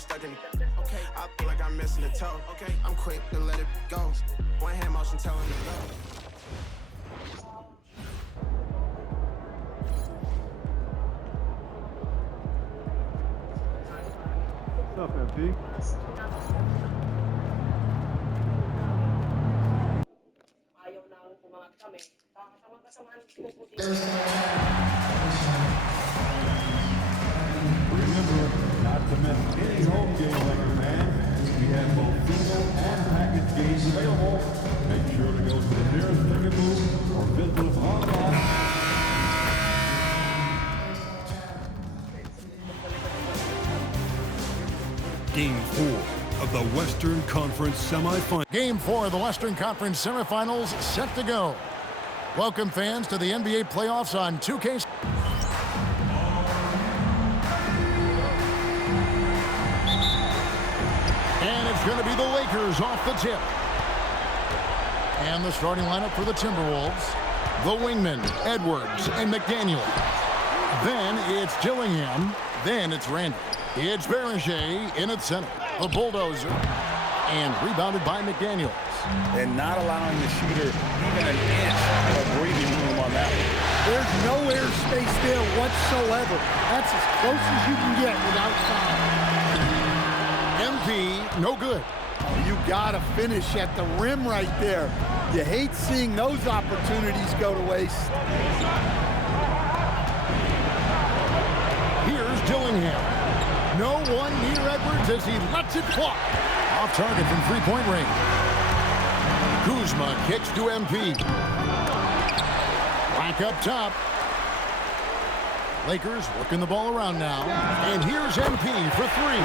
stuck in. Okay, I feel like I'm missing a toe. Okay, I'm quick to let it go. One hand motion telling me go. What's up, MP? Remember not to miss any home game like your man. We have both single and package games available. Make sure to go to the nearest ticket booth or visit us online. Game 4 of the Western Conference semifinals. Game 4 of the Western Conference semifinals set to go. Welcome, fans, to the NBA playoffs on 2K. And it's going to be the Lakers off the tip. And the starting lineup for the Timberwolves: the wingmen, Edwards and McDaniel. Then it's Dillingham. Then it's Randall. It's Berger in at center. The bulldozer. And rebounded by McDaniels. And not allowing the shooter even an inch of breathing room on that one. There's no airspace there whatsoever. That's as close as you can get without foul. MP, no good. Oh, you gotta finish at the rim right there. You hate seeing those opportunities go to waste. Here's Dillingham. No one near Edwards as he lets it fly. Off target from three-point range. Kuzma kicks to MP. Back up top. Lakers working the ball around now. And here's MP for three.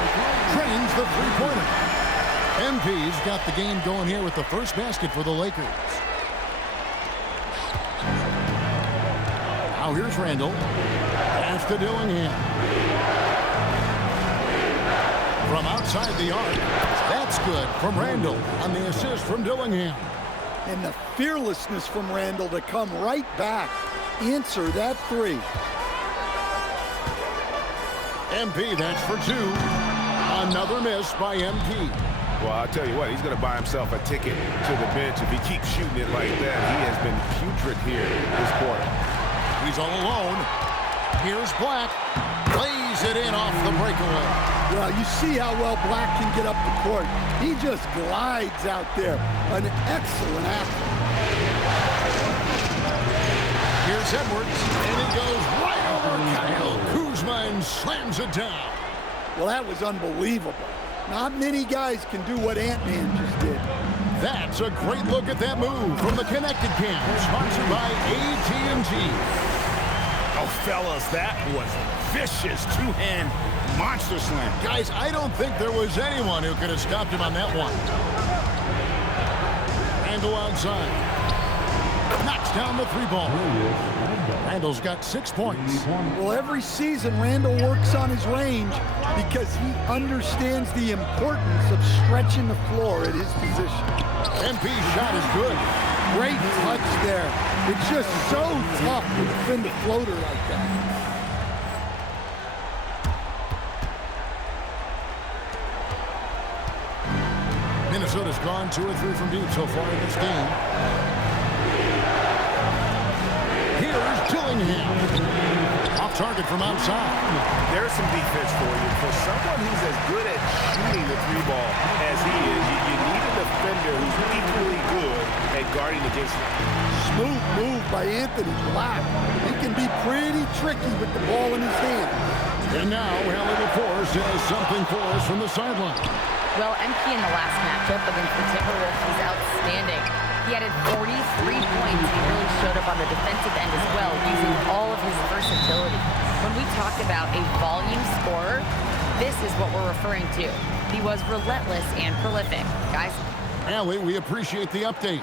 Trains the three-pointer. MP's got the game going here with the first basket for the Lakers. Now here's Randall. Pass to Dillingham. From outside the arc. That's good from Randall on the assist from Dillingham. And the fearlessness from Randall to come right back. Answer that three. MP, that's for two. Another miss by MP. Well, I'll tell you what, he's going to buy himself a ticket to the bench if he keeps shooting it like that. He has been putrid here this quarter. He's all alone. Here's Black. Lays it in off the breakaway. Well, you see how well Black can get up the court. He just glides out there. An excellent athlete. Here's Edwards, and he goes right over Kyle Kuzma and slams it down. Well, that was unbelievable. Not many guys can do what Ant-Man just did. That's a great look at that move from the Connected Cam, sponsored by AT&T. Oh, fellas, that was vicious two-hand monster slam. Guys, I don't think there was anyone who could have stopped him on that one. Randall outside. Knocks down the three ball. Randall's got 6 points. Well, every season Randall works on his range because he understands the importance of stretching the floor at his position. MP's shot is good. Great touch there. It's just so tough to defend a floater like that. Minnesota's gone 2 or 3 from deep so far in this game. Here's Dillingham. Off target from outside. There's some defense for you. For someone who's as good at shooting the three ball as he is, you need a defender who's equally good at guarding against him. Smooth move by Anthony Black. He can be pretty tricky with the ball in his hand. And now Hallie LaForce has something for us from the sideline. Well, MP in the last matchup against the Timberwolves was outstanding. He added 43 points. He really showed up on the defensive end as well, using all of his versatility. When we talk about a volume scorer, this is what we're referring to. He was relentless and prolific. Guys. Hallie, we appreciate the update.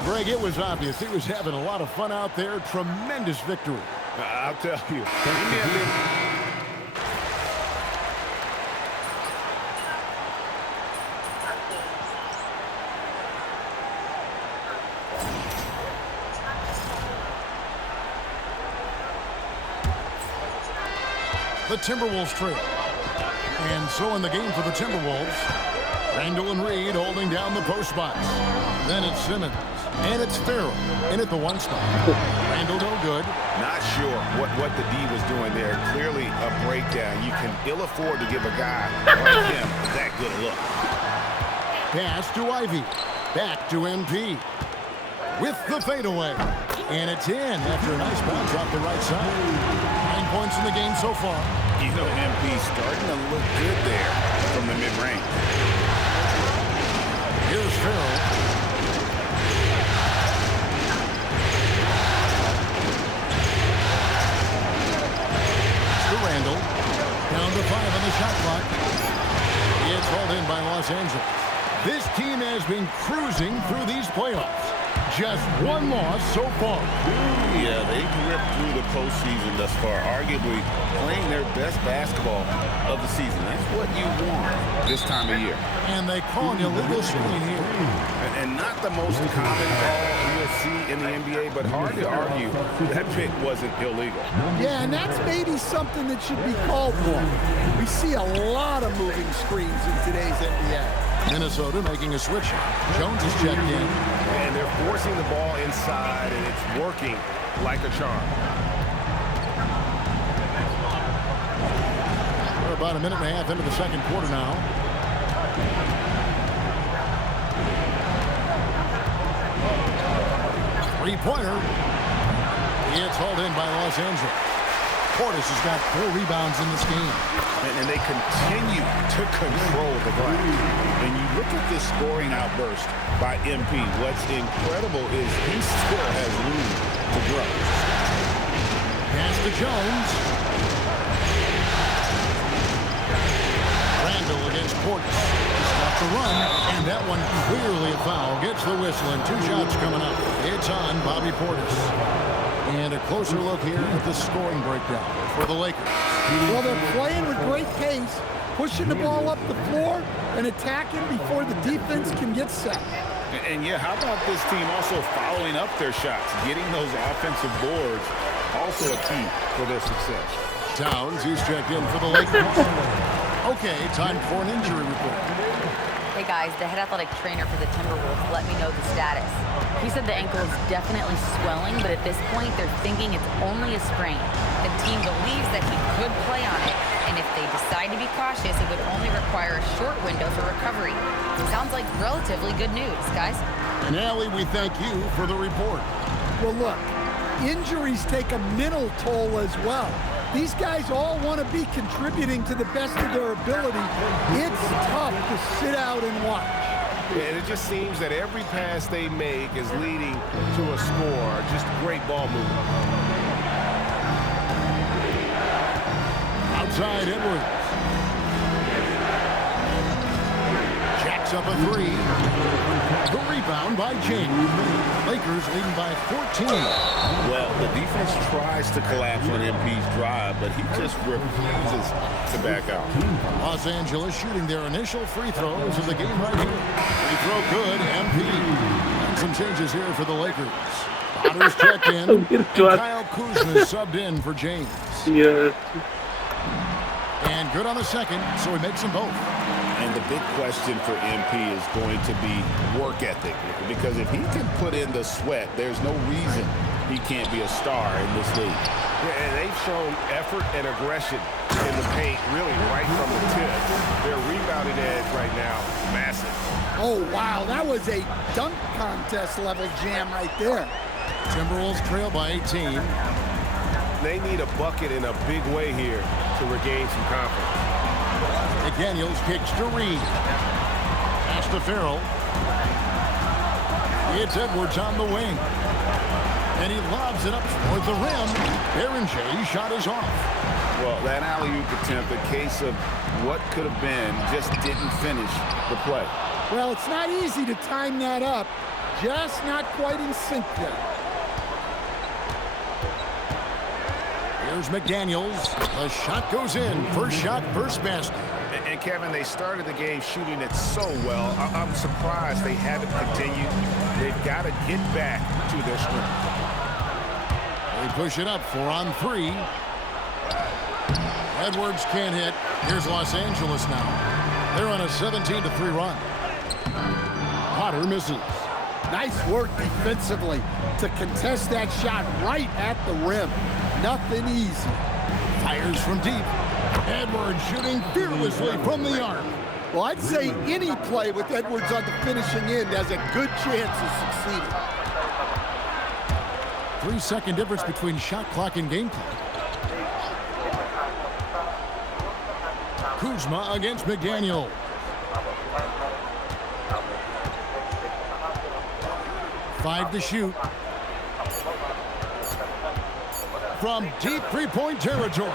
Greg, it was obvious. He was having a lot of fun out there. Tremendous victory. I'll tell you. The Timberwolves trail. And so in the game for the Timberwolves, Randall and Reed holding down the post spots. Then it's Simmons. And it's Farrell in at the 1 spot. Randall no good. Not sure what the D was doing there. Clearly a breakdown. You can ill afford to give a guy like him that good a look. Pass to Ivy. Back to MP. With the fadeaway. And it's in after a nice bounce off the right side. 9 points in the game so far. You know, MP starting to look good there from the mid-range. Here's Farrell. To Randall. Down to 5 on the shot clock. It's hauled in by Los Angeles. This team has been cruising through these playoffs. Just 1 loss so far. Yeah, they've ripped through the postseason thus far, arguably playing their best basketball of the season. That's what you want this time of year. And they call an illegal screen here. And not the most common call you'll see in the NBA, but hard to argue that pick wasn't illegal. Yeah, and that's maybe something that should be called for. We see a lot of moving screens in today's NBA. Minnesota making a switch. Jones is checked in. And they're forcing the ball inside, and it's working like a charm. We're about a minute and a half into the second quarter now. Three-pointer. It's hauled in by Los Angeles. Portis has got 4 rebounds in this game. And they continue to control the glass. And you look at this scoring outburst by MP. What's incredible is he still has room to grow. Pass to Jones. Randall against Portis. Stopped the run, and that one clearly a foul. Gets the whistle, and 2 shots coming up. It's on Bobby Portis. And a closer look here at the scoring breakdown for the Lakers. Well, they're playing with great pace, pushing the ball up the floor and attacking before the defense can get set. And yeah, how about this team also following up their shots, getting those offensive boards, also a key for their success. Towns, he's checked in for the Lakers. Okay, time for an injury report. Hey guys, the head athletic trainer for the Timberwolves let me know the status. He said the ankle is definitely swelling, but at this point they're thinking it's only a sprain. The team believes that he could play on it, and if they decide to be cautious, it would only require a short window for recovery. Sounds like relatively good news, guys. And Allie, we thank you for the report. Well, look, injuries take a mental toll as well. These guys all want to be contributing to the best of their ability. It's tough to sit out and watch. And it just seems that every pass they make is leading to a score. Just great ball movement. Outside Edwards. Jacks up a 3. The rebound by James. Lakers leading by 14. Well, the defense tries to collapse on MP's drive, but he just refuses to back out. Los Angeles shooting their initial free throws of the game right here. Free throw good, MP. And some changes here for the Lakers. Potter's checked in, and Kyle Kuzma subbed in for James. Yeah. And good on the second, so he makes them both. And the big question for MP is going to be work ethic. Because if he can put in the sweat, there's no reason he can't be a star in this league. Yeah, and they've shown effort and aggression in the paint, really right from the tip. Their rebounding edge right now, massive. Oh, wow, that was a dunk contest level jam right there. Timberwolves trail by 18. They need a bucket in a big way here to regain some confidence. McDaniels kicks to Reed. Pass to Farrell. It's Edwards on the wing. And he lobs it up toward the rim. Berenjay's shot is off. Well, that alley-oop attempt, a case of what could have been, just didn't finish the play. Well, it's not easy to time that up. Just not quite in sync yet. Here's McDaniels. The shot goes in. First shot, first basket. And Kevin, they started the game shooting it so well. I'm surprised they haven't continued. They've got to get back to their strength. They push it up 4 on 3. Edwards can't hit. Here's Los Angeles now. They're on a 17-3 run. Potter misses. Nice work defensively to contest that shot right at the rim. Nothing easy. Fires from deep. Edwards shooting fearlessly from the arc. Well, I'd say any play with Edwards on the finishing end has a good chance of succeeding. 3-second difference between shot clock and game clock. Kuzma against McDaniel. Five to shoot. From deep three-point territory.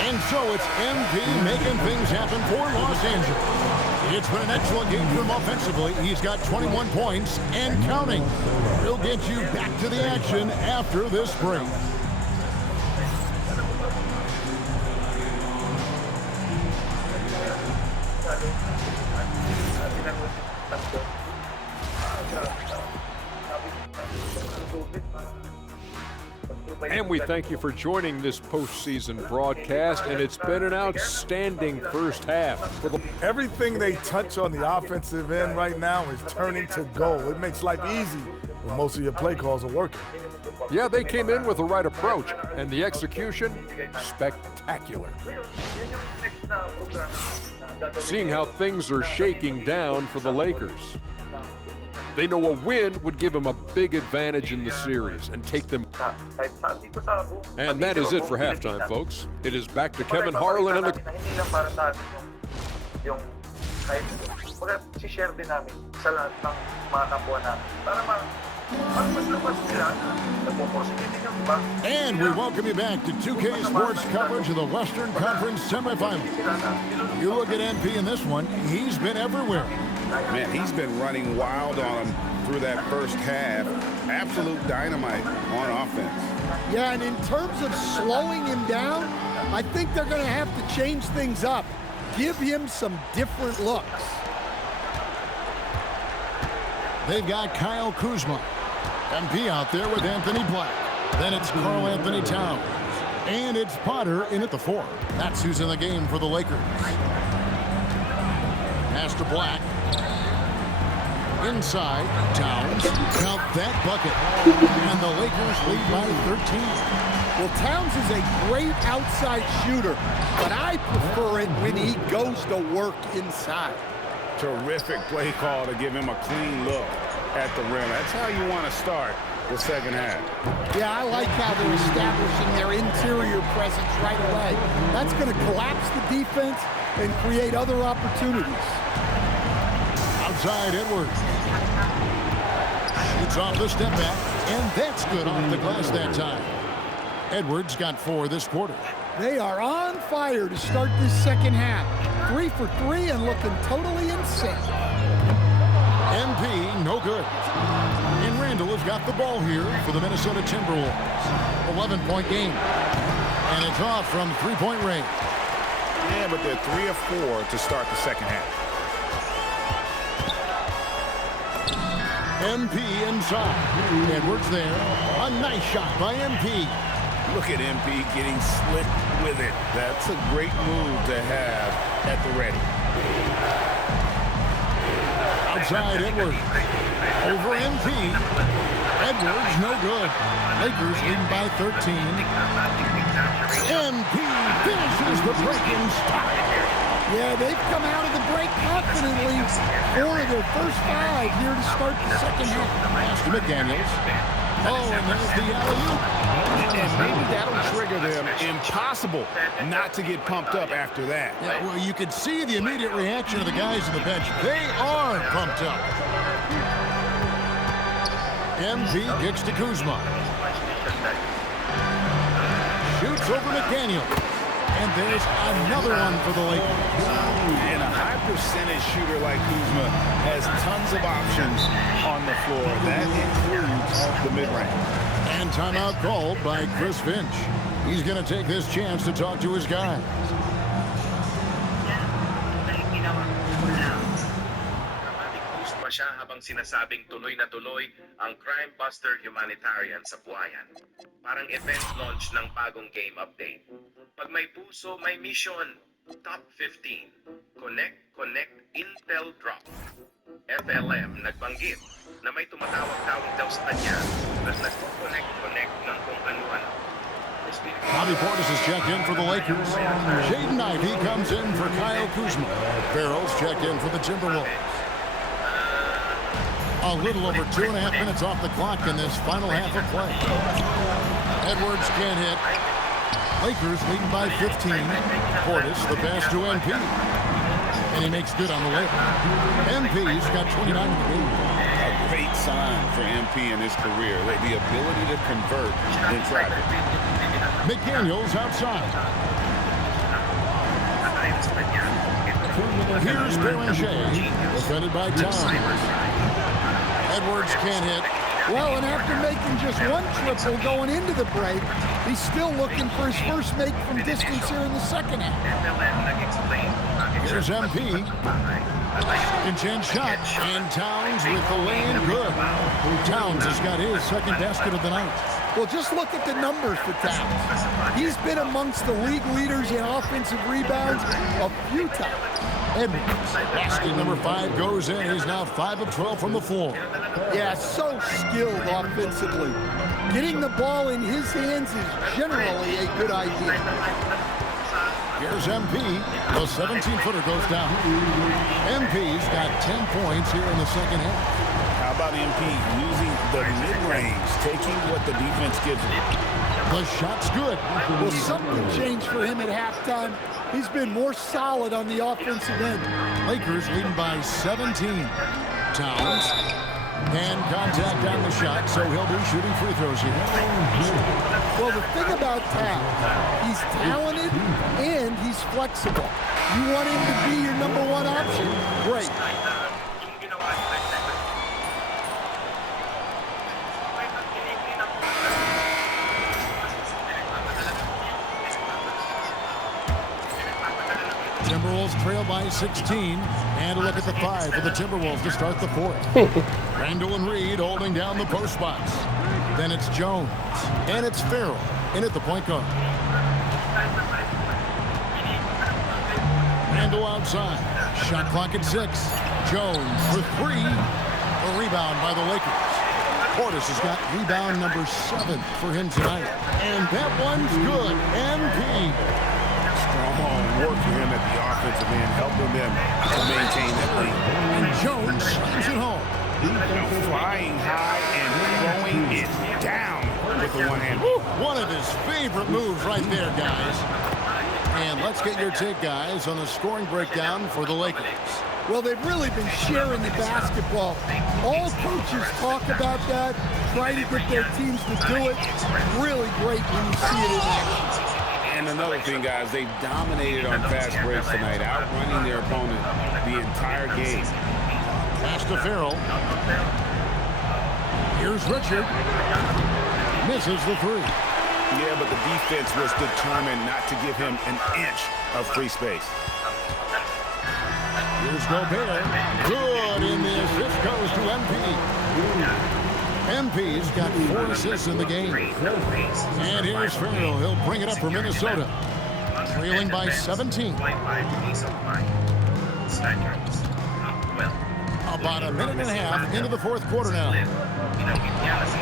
And so it's MP making things happen for Los Angeles. It's been an excellent game for him offensively. He's got 21 points and counting. We'll get you back to the action after this break. And we thank you for joining this postseason broadcast, and it's been an outstanding first half. Everything they touch on the offensive end right now is turning to goal. It makes life easy when most of your play calls are working. Yeah, they came in with the right approach, and the execution, spectacular. Seeing how things are shaking down for the Lakers. They know a win would give them a big advantage in the series and take them. And that is it for halftime, folks. It is back to Kevin Harlan and the... And we welcome you back to 2K Sports coverage of the Western Conference semifinals. You look at MP in this one, he's been everywhere. Man, he's been running wild on him through that first half. Absolute dynamite on offense. Yeah, and in terms of slowing him down, I think they're going to have to change things up. Give him some different looks. They've got Kyle Kuzma. MP out there with Anthony Black. Then it's Karl Anthony Towns. And it's Potter in at the 4. That's who's in the game for the Lakers. Pass to Black. Inside, Towns. Count that bucket. And the Lakers lead by 13. Well, Towns is a great outside shooter, but I prefer it when he goes to work inside. Terrific play call to give him a clean look at the rim. That's how you want to start the second half. Yeah, I like how they're establishing their interior presence right away. That's going to collapse the defense and create other opportunities. Outside Edwards. Shoots off the step back, and that's good off the glass that time. Edwards got 4 this quarter. They are on fire to start this second half. 3 for 3 and looking totally in sync. MP, no good. And Randall has got the ball here for the Minnesota Timberwolves. 11-point game. And it's off from three-point range. Yeah, but they're 3 of 4 to start the second half. MP inside. Edwards there. A nice shot by MP. Look at MP getting slick with it. That's a great move to have at the ready. Outside Edwards. Over MP. Edwards, no good. Lakers leading by 13. MP finishes the break in style. Yeah, they've come out of the break confidently. 4 of their first 5 here to start the second half. Pass to McDaniels. Oh, and there's the alley-oop. And maybe that'll trigger them. Impossible not to get pumped up after that. Yeah, well, you could see the immediate reaction of the guys on the bench. They are pumped up. MP kicks to Kuzma. Shoots over McDaniel. And there's another one for the Lakers. And a high percentage shooter like Kuzma has tons of options on the floor. That includes the mid-range. And timeout called by Chris Finch. He's going to take this chance to talk to his guys. Pumirma siya habang sinasabing tuloy na tuloy ang Crime Buster Humanitarian sa buhayan. Parang event launch ng bagong game update. Pag may puso, may mission. Top 15. Connect, Intel Drop. FLM nagbanggit na may tumatawag-tawag daw sa kanya at nagko-connect ng kung ano-ano. Bobby Portis has checked in for the Lakers. Jaden Ivey comes in for Kyle Kuzma. Farrell's checked in for the Timberwolves. A little over 2.5 minutes off the clock in this final half of play. Edwards can't hit. Lakers leading by 15. Portis the pass to MP. And he makes good on the layup. MP's got 29 in the game. A great sign for MP in his career. The ability to convert in traffic. McDaniels outside. Here's Belanger, defended by Towns. Edwards can't hit. Well, and after making just one triple going into the break, he's still looking for his first make from distance here in the second half. Here's MP. Second chance shot, and Towns with the lay-in good. Towns has got his second basket of the night. Well, just look at the numbers for Towns. He's been amongst the league leaders in offensive rebounds a few times. Edwards, basket number 5 goes in. He's now 5 of 12 from the floor. Yeah, so skilled offensively. Getting the ball in his hands is generally a good idea. Here's MP. The 17-footer goes down. MP's got 10 points here in the second half. How about MP using the mid-range, taking what the defense gives him? The shot's good. Well, something changed for him at halftime. He's been more solid on the offensive end. Lakers leading by 17. Towns. And contact on the shot, so he'll be shooting free throws here. Well, the thing about Towns, he's talented and he's flexible. You want him to be your number one option? Great. Timberwolves trail by 16. And a look at the 5 for the Timberwolves to start the fourth. Randall and Reed holding down the post spots. Then it's Jones. And it's Farrell in at the point guard. Randall outside. Shot clock at 6. Jones for 3. A rebound by the Lakers. Portis has got rebound number 7 for him tonight. And that one's good. MP. Strong work for him at the offensive end, helping them to maintain that lead. And Jones slams it home. Flying high and throwing it down with the one hand. One of his favorite moves right there, guys. And let's get your take, guys, on the scoring breakdown for the Lakers. Well, they've really been sharing the basketball. All coaches talk about that, try to get their teams to do it. Really great when you see it in action. And another thing, guys, they've dominated on fast breaks tonight, outrunning their opponent the entire game. Pass to Farrell. Here's Richard. Misses the 3. Yeah, but the defense was determined not to give him an inch of free space. Here's Gobert. Good in the assist goes to MP. MP's got 4 assists in the game. And here's Farrell. He'll bring it up for Minnesota. Trailing by 17. About a minute and a half into the fourth quarter now.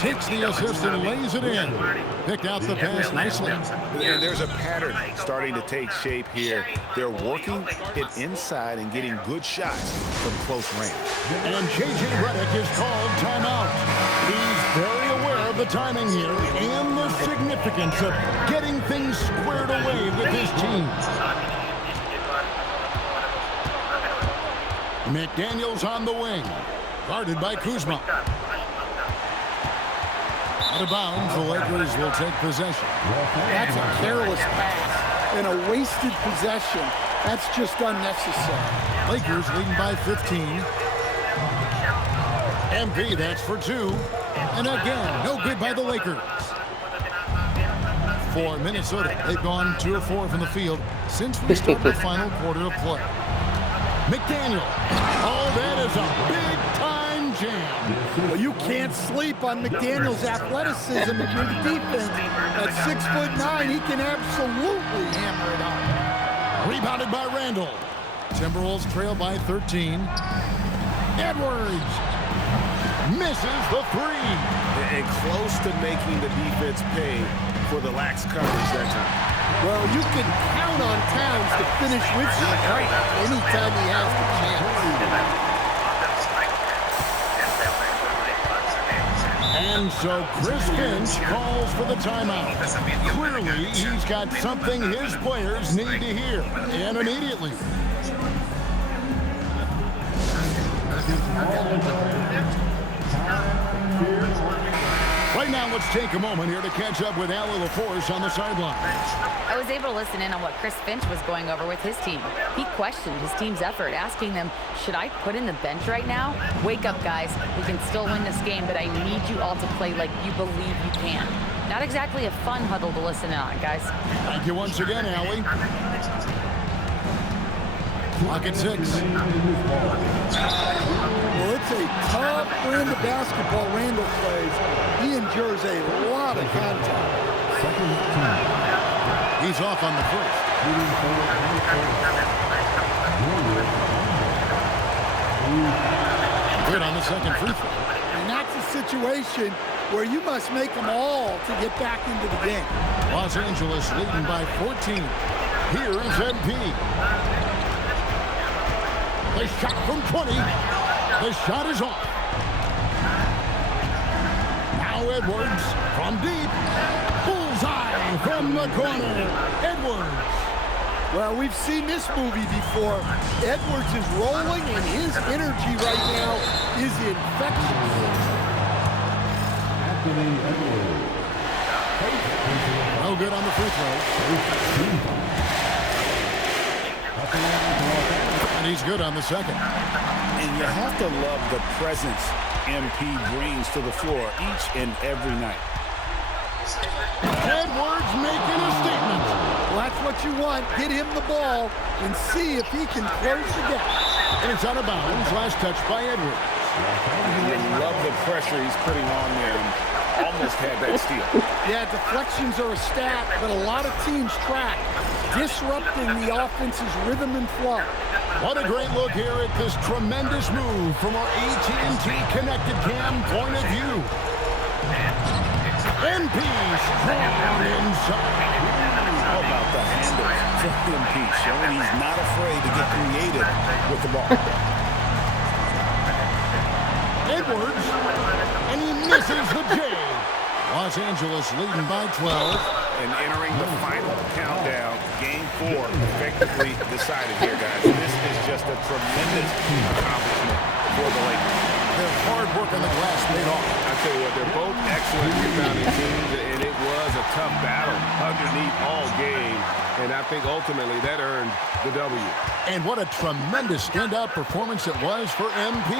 Takes the assist and lays it in. Picked out the pass nicely. And there's a pattern starting to take shape here. They're working it inside and getting good shots from close range. And J.J. Redick is called timeout. He's very aware of the timing here and the significance of getting things squared away with his team. McDaniels on the wing, guarded by Kuzma. Out of bounds, the Lakers will take possession. That's a careless pass and a wasted possession. That's just unnecessary. Lakers leading by 15. MP, that's for 2. And again, no good by the Lakers. For Minnesota, they've gone 2 of 4 from the field since we started the final quarter of play. McDaniel. Oh, that is a big-time jam. Well, you can't sleep on McDaniel's athleticism if you're the defense. At 6'9", he can absolutely hammer it up. Rebounded by Randall. Timberwolves trail by 13. Edwards misses the three. And close to making the defense pay for the lax coverage that time. Well, you can count on Towns to finish with some height anytime he has the chance. And so Chris Finch calls for the timeout. Clearly, he's got something his players need to hear, and immediately. Right now, let's take a moment here to catch up with Allie LaForce on the sideline. I was able to listen in on what Chris Finch was going over with his team. He questioned his team's effort, asking them, should I put in the bench right now? Wake up, guys. We can still win this game, but I need you all to play like you believe you can. Not exactly a fun huddle to listen in on, guys. Thank you once again, Allie. Clock at 6. Well, it's a tough brand of basketball Randall plays. He endures a lot of contact. He's off on the first. Good on the second free throw. And that's a situation where you must make them all to get back into the game. Los Angeles leading by 14. Here is MP. The shot from 20. The shot is off. Now Edwards from deep. Bullseye from the corner. Edwards. Well, we've seen this movie before. Edwards is rolling, and his energy right now is infectious. No good on the free throw. And he's good on the second. And you have to love the presence MP brings to the floor each and every night. Edwards making a statement. Well, that's what you want. Get him the ball and see if he can close the gap. And it's out of bounds. Last touch by Edwards. You love the pressure he's putting on there. Almost had that steal. Yeah, deflections are a stat that a lot of teams track, disrupting the offense's rhythm and flow. What a great look here at this tremendous move from our AT&T Connected Cam point of view. MP strong inside. How about the handle from MP, showing he's not afraid to get creative with the ball. Edwards, and he misses the J. Los Angeles leading by 12. And entering the final countdown, game 4 effectively decided here, guys. This is just a tremendous accomplishment for the Lakers. Their hard work on the glass paid off. I tell you what, they're both excellent rebounding teams, and it was a tough battle underneath all game. And I think ultimately that earned the W. And what a tremendous standout performance it was for MP.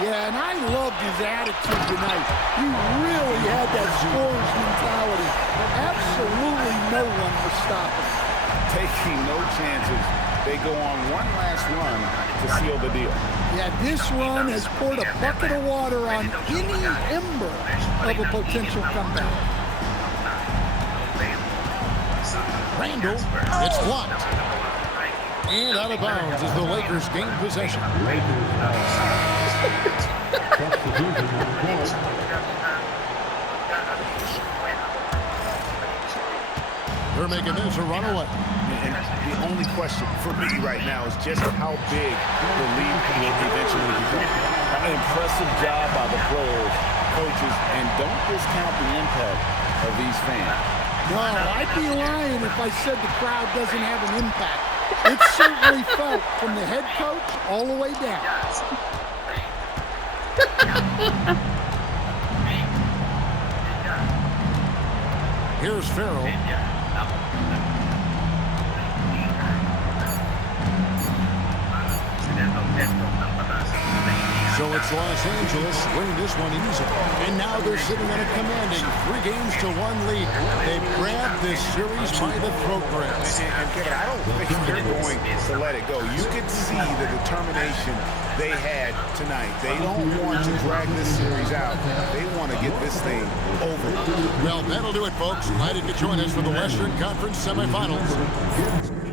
Yeah, and I loved his attitude tonight. He really had that scorer's mentality. Absolutely no one was stopping. Taking no chances. They go on one last run to seal the deal. Yeah, this run has poured a bucket of water on any ember of a potential comeback. Randall, it's blocked. And out of bounds as the Lakers gain possession. They're making this a runaway. And the only question for me right now is just how big the lead will eventually become. An impressive job by the players, coaches, and don't discount the impact of these fans. No, I'd be lying if I said the crowd doesn't have an impact. It's certainly felt from the head coach all the way down. Here's Farrell. So it's Los Angeles winning this one easily. And now they're sitting on a commanding 3-1 lead. They've grabbed this series by the throat grab. And Kevin, I don't think they're going to let it go. You can see the determination they had tonight. They don't want to drag this series out. They want to get this thing over. Well, that'll do it, folks. Glad you could join us for the Western Conference semifinals.